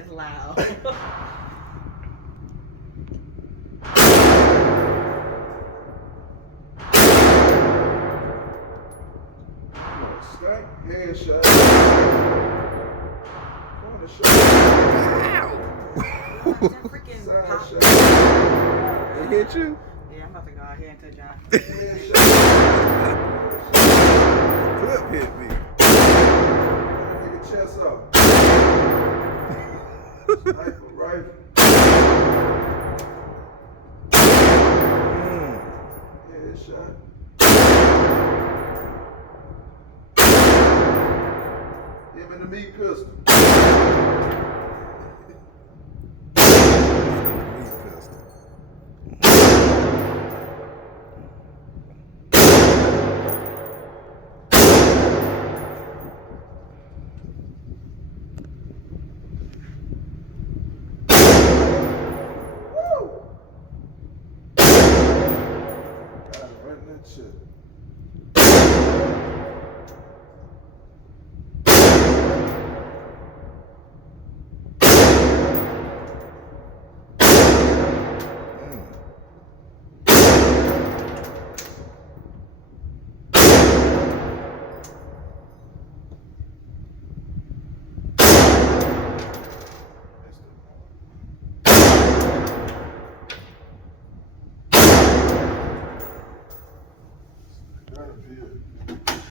That's loud. Skank, headshot. Corner shot. That freaking Side pop. shot. It hit you? Yeah, I'm about to go out here and touch y'all. Headshot. Clip hit me. Nigga chest up. Sniper rifle. Headshot. Him in the meat pistol. Meat pistol. Got him right in that shit.